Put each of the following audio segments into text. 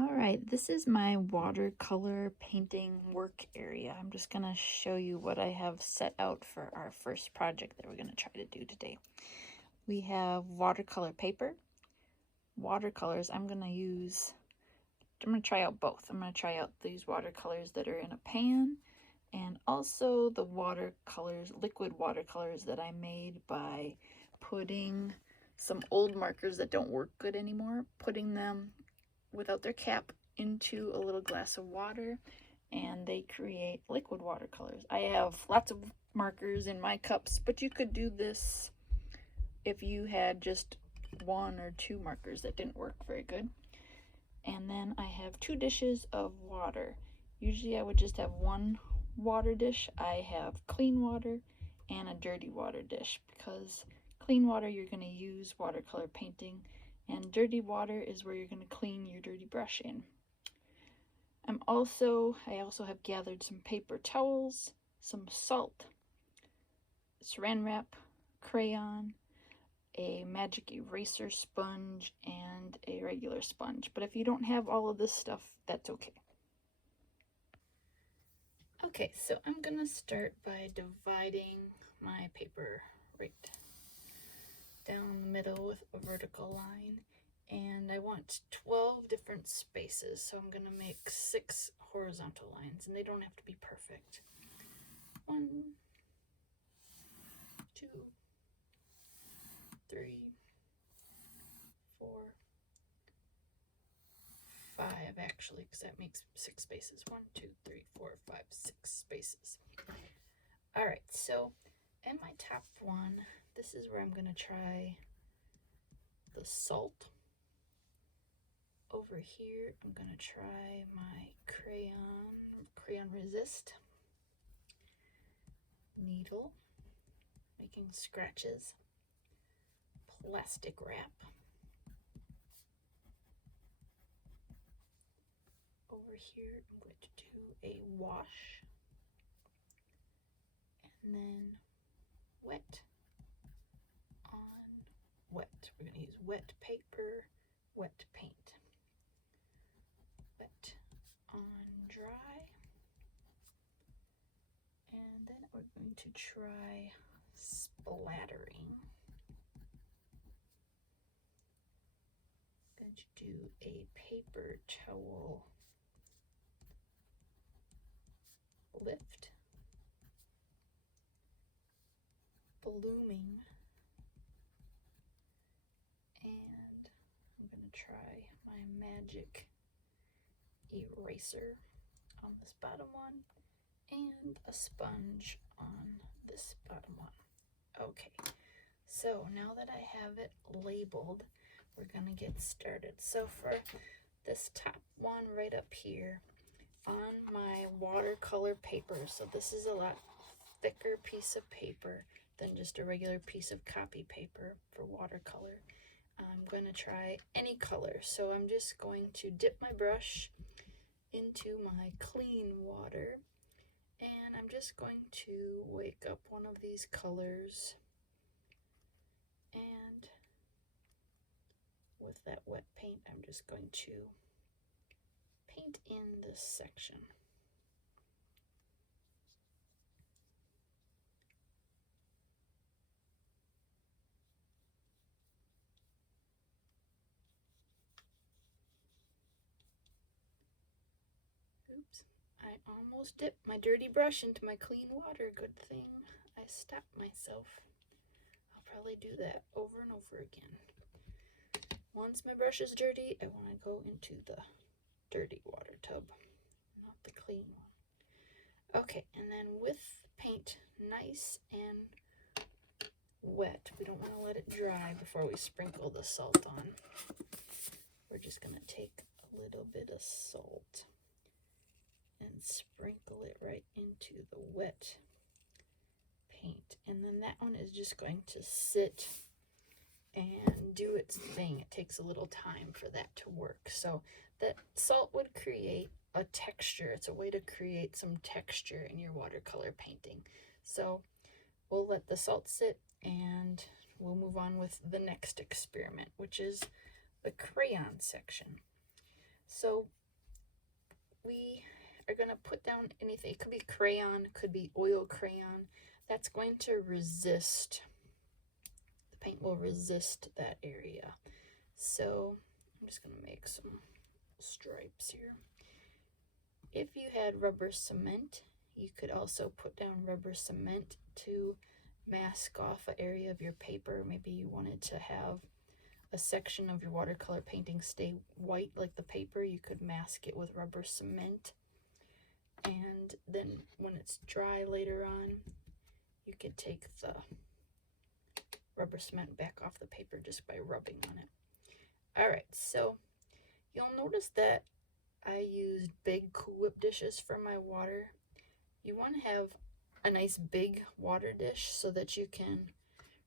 All right, this is my watercolor painting work area. I'm just going to show you what I have set out for our first project that we're going to try to do today. We have watercolor paper, watercolors. I'm going to try out both. I'm going to try out these watercolors that are in a pan and also the watercolors, liquid watercolors that I made by putting some old markers that don't work good anymore, putting them without their cap into a little glass of water, and they create liquid watercolors. I have lots of markers in my cups, but you could do this if you had just one or two markers that didn't work very good. And then I have 2 dishes of water. Usually I would just have one water dish. I have clean water and a dirty water dish, because clean water you're going to use watercolor painting, and dirty water is where you're going to clean your dirty brush in. I also have gathered some paper towels, some salt, saran wrap, crayon, a magic eraser sponge, and a regular sponge. But if you don't have all of this stuff, that's okay. Okay, so I'm gonna start by dividing my paper right down the middle with a vertical line, and I want 12 different spaces, so I'm gonna make 6 horizontal lines, and they don't have to be perfect. 1, 2, 3, 4, 5 actually, because that makes 6 spaces. 1, 2, 3, 4, 5, 6 spaces. All right, so in my top one, this is where I'm gonna try the salt. Over here, I'm gonna try my crayon resist, needle, making scratches, plastic wrap. Over here, I'm going to do a wash, and then wet on wet. We're gonna use wet paper, wet paint. Wet on dry, and then we're going to try splattering. I'm going to do a paper towel lift, blooming, and I'm going to try my magic eraser on this bottom one, and a sponge on this bottom one. Okay, so now that I have it labeled, we're gonna get started. So for this top one right up here on my watercolor paper, so this is a lot thicker piece of paper than just a regular piece of copy paper for watercolor. I'm going to try any color, so I'm just going to dip my brush into my clean water, and I'm just going to wake up one of these colors, and with that wet paint I'm just going to paint in this section. Oops, I almost dipped my dirty brush into my clean water. Good thing I stopped myself. I'll probably do that over and over again. Once my brush is dirty, I want to go into the dirty water tub, not the clean one. Okay, and then with paint nice and wet, we don't want to let it dry before we sprinkle the salt on. We're just going to take a little bit of salt and sprinkle it right into the wet paint, and then that one is just going to sit and do its thing. It takes a little time for that to work. So that salt would create a texture. It's a way to create some texture in your watercolor painting. So we'll let the salt sit, and we'll move on with the next experiment, which is the crayon section. So we are going to put down anything. It could be crayon, it could be oil crayon. That's going to resist, the paint will resist that area. So I'm just going to make some stripes here. If you had rubber cement, you could also put down rubber cement to mask off an area of your paper. Maybe you wanted to have a section of your watercolor painting stay white like the paper. You could mask it with rubber cement, and then when it's dry later on, you could take the rubber cement back off the paper just by rubbing on it. Alright, so you'll notice that I used big Cool Whip dishes for my water. You want to have a nice big water dish so that you can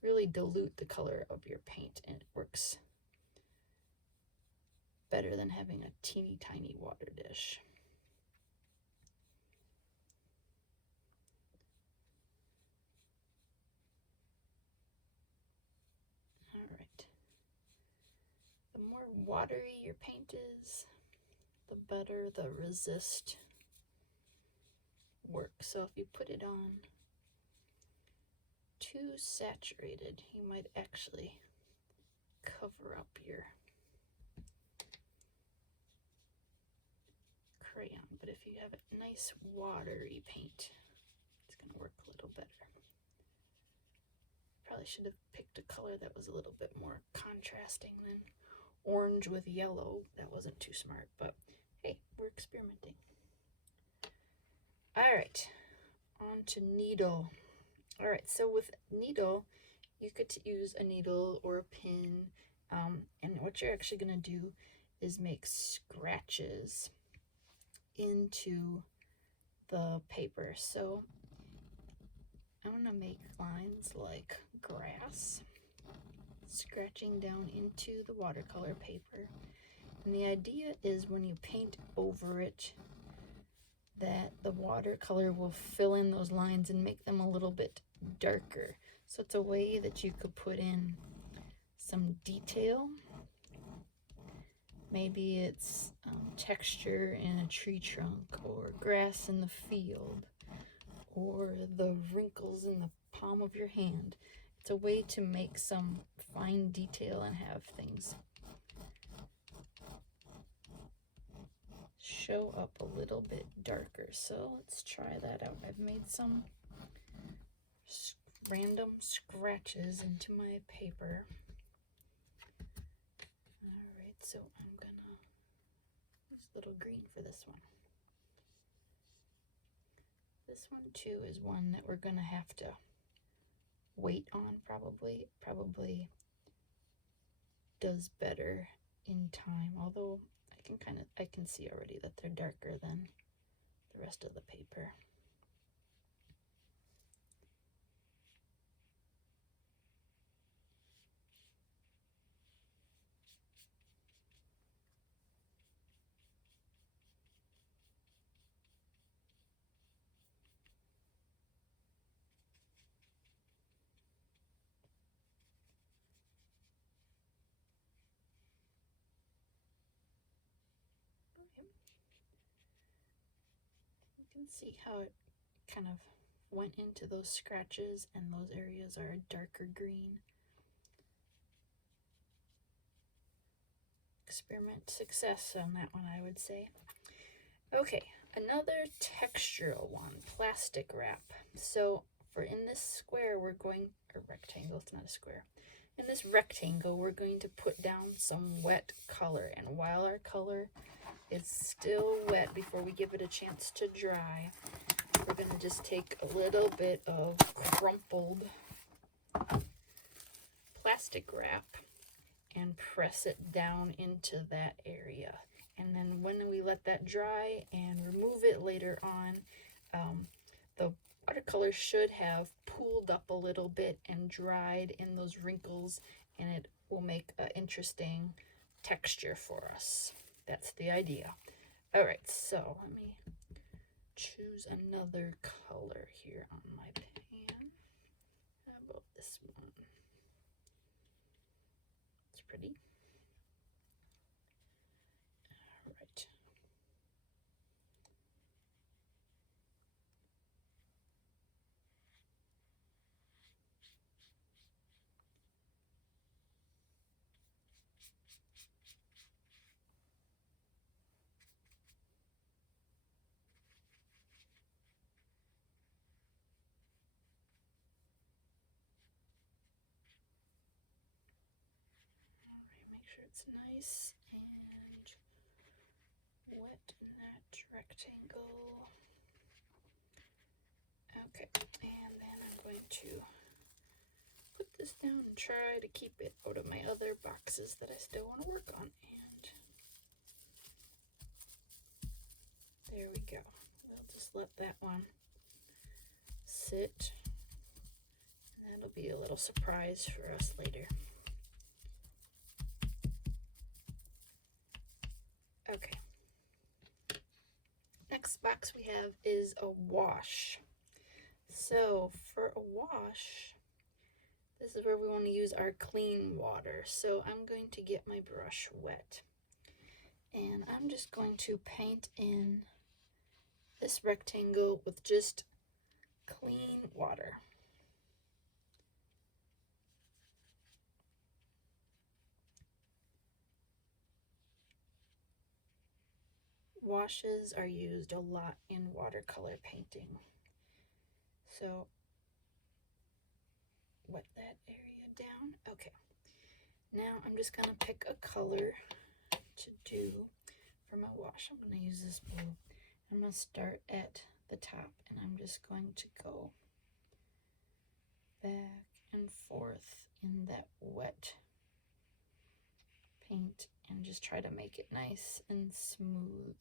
really dilute the color of your paint, and it works better than having a teeny tiny water dish. Alright. The more watery your paint is, the better the resist work. So if you put it on too saturated, you might actually cover up your crayon. But if you have a nice watery paint, it's going to work a little better. Probably should have picked a color that was a little bit more contrasting than orange with yellow. That wasn't too smart, but hey, we're experimenting. Alright, on to needle. Alright, so with needle, you could use a needle or a pin, and what you're actually going to do is make scratches into the paper. So I'm going to make lines like grass, scratching down into the watercolor paper. And the idea is when you paint over it, that the watercolor will fill in those lines and make them a little bit darker. So it's a way that you could put in some detail. Maybe it's texture in a tree trunk, or grass in the field, or the wrinkles in the palm of your hand. It's a way to make some fine detail and have things show up a little bit darker. So let's try that out. I've made some random scratches into my paper. Alright, so I'm gonna use a little green for this one. This one too is one that we're gonna have to wait on probably. It probably does better in time, although I can see already that they're darker than the rest of the paper. You can see how it kind of went into those scratches, and those areas are a darker green. Experiment success on that one, I would say. Okay, another textural one, plastic wrap. So for in this square, we're going, or rectangle, it's not a square. In this rectangle, we're going to put down some wet color, and while our color is still wet, before we give it a chance to dry, we're going to just take a little bit of crumpled plastic wrap and press it down into that area. And then when we let that dry and remove it later on, the watercolor should have pooled up a little bit and dried in those wrinkles, and it will make an interesting texture for us. That's the idea. All right, so let me choose another color here on my pan. How about this one? It's pretty. All right, that's nice and wet in that rectangle. Okay, and then I'm going to put this down and try to keep it out of my other boxes that I still want to work on. And there we go. We'll just let that one sit. And that'll be a little surprise for us later. Okay. Next box we have is a wash. So for a wash, this is where we want to use our clean water. So I'm going to get my brush wet. And I'm just going to paint in this rectangle with just clean water. Washes are used a lot in watercolor painting. So wet that area down. Okay. Now I'm just going to pick a color to do for my wash. I'm going to use this blue. I'm going to start at the top and I'm just going to go back and forth in that wet paint and just try to make it nice and smooth.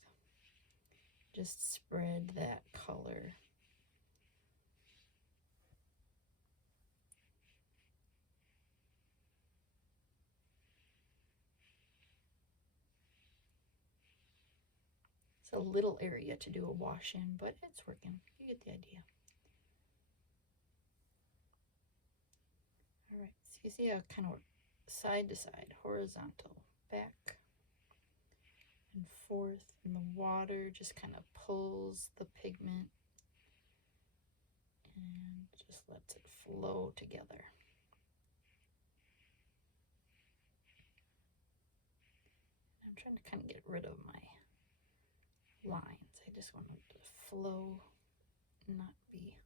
Just spread that color. It's a little area to do a wash in, but it's working. You get the idea. All right, so you see how it kind of side to side, horizontal, back and forth, and the water just kind of pulls the pigment and just lets it flow together. I'm trying to kind of get rid of my lines. I just want it to flow, not be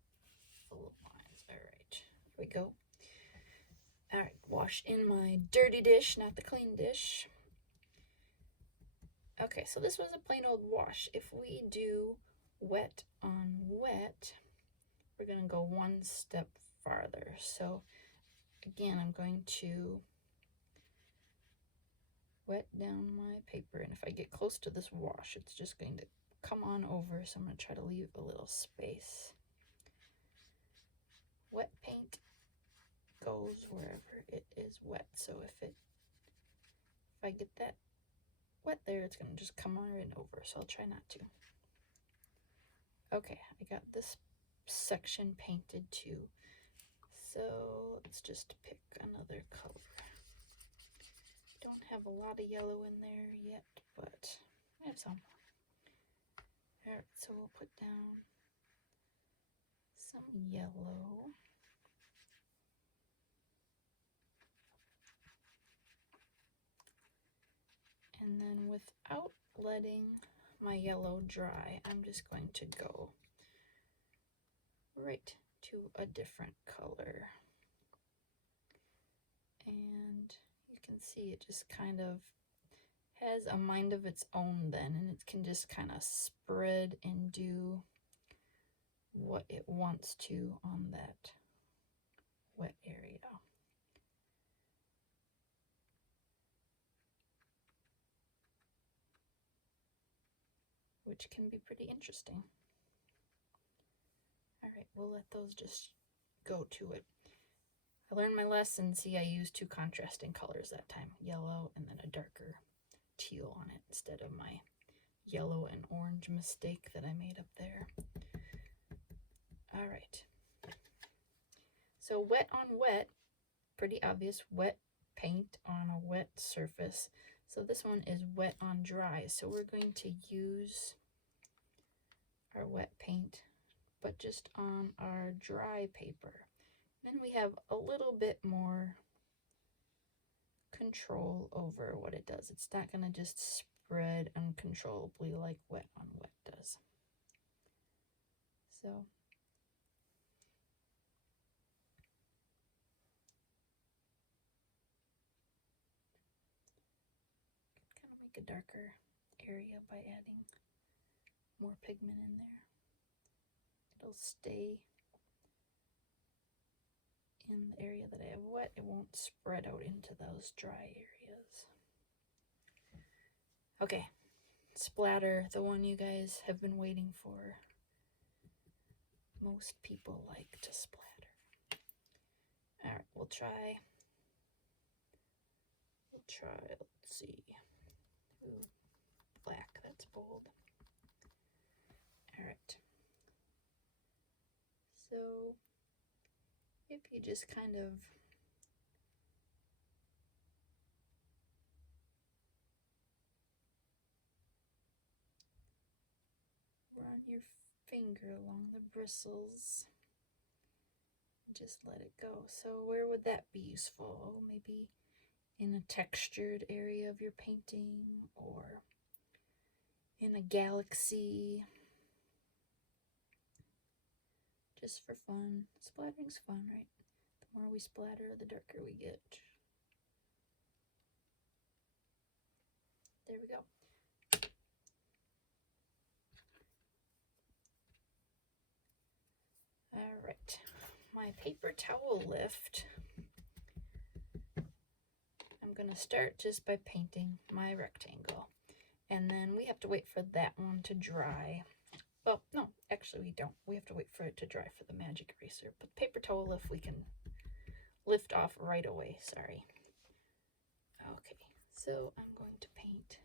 full of lines. All right, here we go. All right, wash in my dirty dish, not the clean dish. Okay, so this was a plain old wash. If we do wet on wet, we're going to go one step farther. So again, I'm going to wet down my paper, and if I get close to this wash, it's just going to come on over, so I'm going to try to leave a little space. Wet paint goes wherever it is wet, so if I get that wet there, it's going to just come on right over, so I'll try not to. Okay, I got this section painted too, so let's just pick another color. Don't have a lot of yellow in there yet, but I have some. All right, so we'll put down some yellow. And then without letting my yellow dry, I'm just going to go right to a different color. And you can see it just kind of has a mind of its own then, and it can just kind of spread and do what it wants to on that wet area. Which can be pretty interesting. All right, we'll let those just go to it. I learned my lesson. See, I used two contrasting colors that time, yellow and then a darker teal on it instead of my yellow and orange mistake that I made up there. All right. So wet on wet, pretty obvious, wet paint on a wet surface. So this one is wet on dry. So we're going to use our wet paint, but just on our dry paper. Then we have a little bit more control over what it does. It's not going to just spread uncontrollably like wet on wet does. So a darker area by adding more pigment in there. It'll stay in the area that I have wet. It won't spread out into those dry areas. Okay, splatter, the one you guys have been waiting for. Most people like to splatter. All right, we'll try, let's see. Ooh, black, that's bold. All right. So if you just kind of run your finger along the bristles, just let it go. So where would that be useful? Maybe in a textured area of your painting, or in a galaxy, just for fun. Splattering's fun, right? The more we splatter, the darker we get. There we go. All right, my paper towel lift. I'm gonna start just by painting my rectangle, and then we have to wait for that one to dry. Well, no, actually we don't. We have to wait for it to dry for the magic eraser, but paper towel lift we can lift off right away, sorry. Okay, so I'm going to paint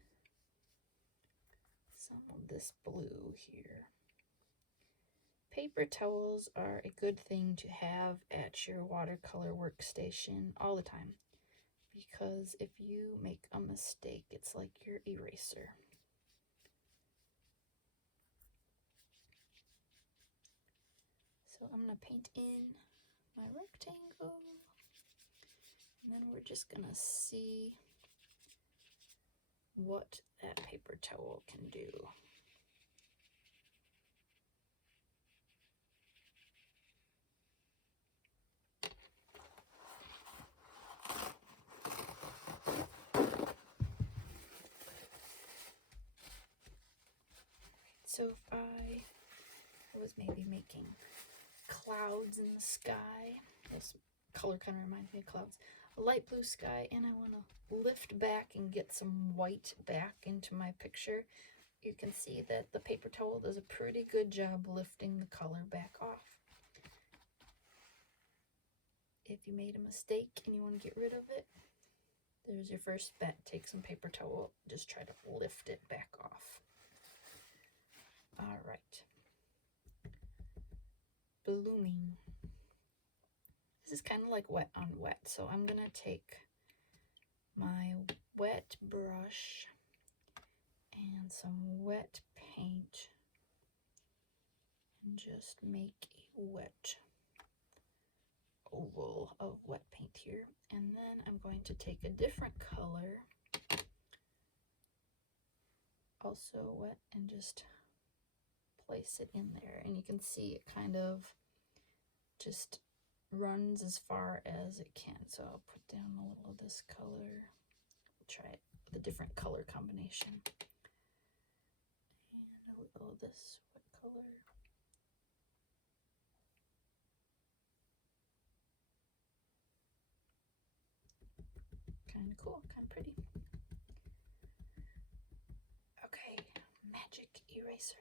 some of this blue here. Paper towels are a good thing to have at your watercolor workstation all the time, because if you make a mistake, it's like your eraser. So I'm going to paint in my rectangle, and then we're just going to see what that paper towel can do. So if I was maybe making clouds in the sky, this color kind of reminds me of clouds, a light blue sky, and I want to lift back and get some white back into my picture, you can see that the paper towel does a pretty good job lifting the color back off. If you made a mistake and you want to get rid of it, there's your first bet. Take some paper towel, just try to lift it back off. All right. Blooming. This is kind of like wet on wet, so I'm going to take my wet brush and some wet paint and just make a wet oval of wet paint here. And then I'm going to take a different color, also wet, and just place it in there. And you can see it kind of just runs as far as it can. So I'll put down a little of this color. We'll try it with a different color combination. And a little of this wet color. Kind of cool, kind of pretty. Okay, magic eraser.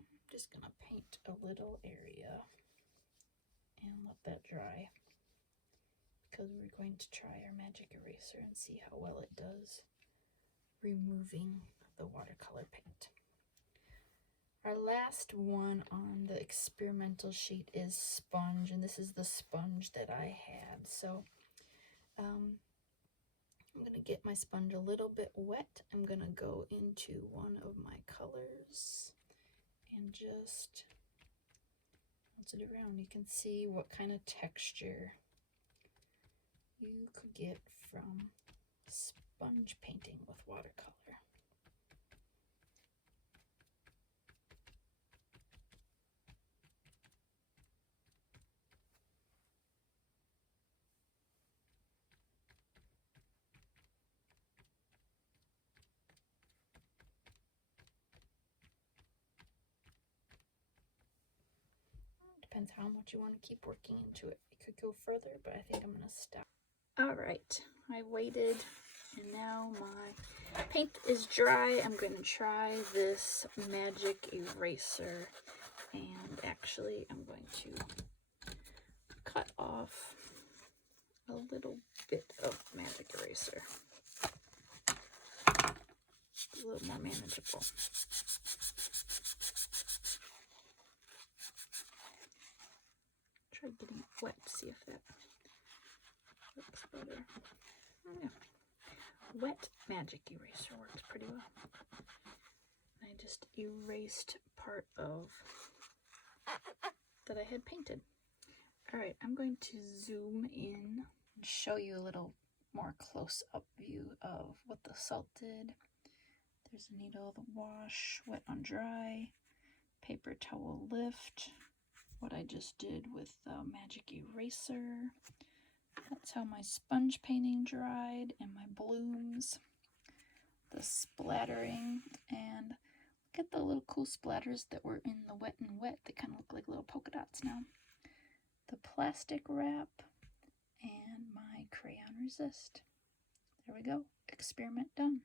I'm just gonna paint a little area and let that dry, because we're going to try our magic eraser and see how well it does removing the watercolor paint. Our last one on the experimental sheet is sponge, and this is the sponge that I had. So I'm going to get my sponge a little bit wet. I'm going to go into one of my colors and just bounce it around. You can see what kind of texture you could get from sponge painting with watercolor. depends how much you want to keep working into it. You could go further, but I think I'm going to stop. Alright, I waited, and now my paint is dry. I'm going to try this magic eraser, and actually I'm going to cut off a little bit of magic eraser. A little more manageable. Try getting it wet, see if that looks better. Oh, yeah. Wet magic eraser works pretty well. I just erased part of that I had painted. Alright, I'm going to zoom in and show you a little more close-up view of what the salt did. There's a needle, the wash, wet on dry, paper towel lift, what I just did with the magic eraser. That's how my sponge painting dried, and my blooms, the splattering, and look at the little cool splatters that were in the wet and wet. They kind of look like little polka dots now. The plastic wrap, and my crayon resist. There we go. Experiment done.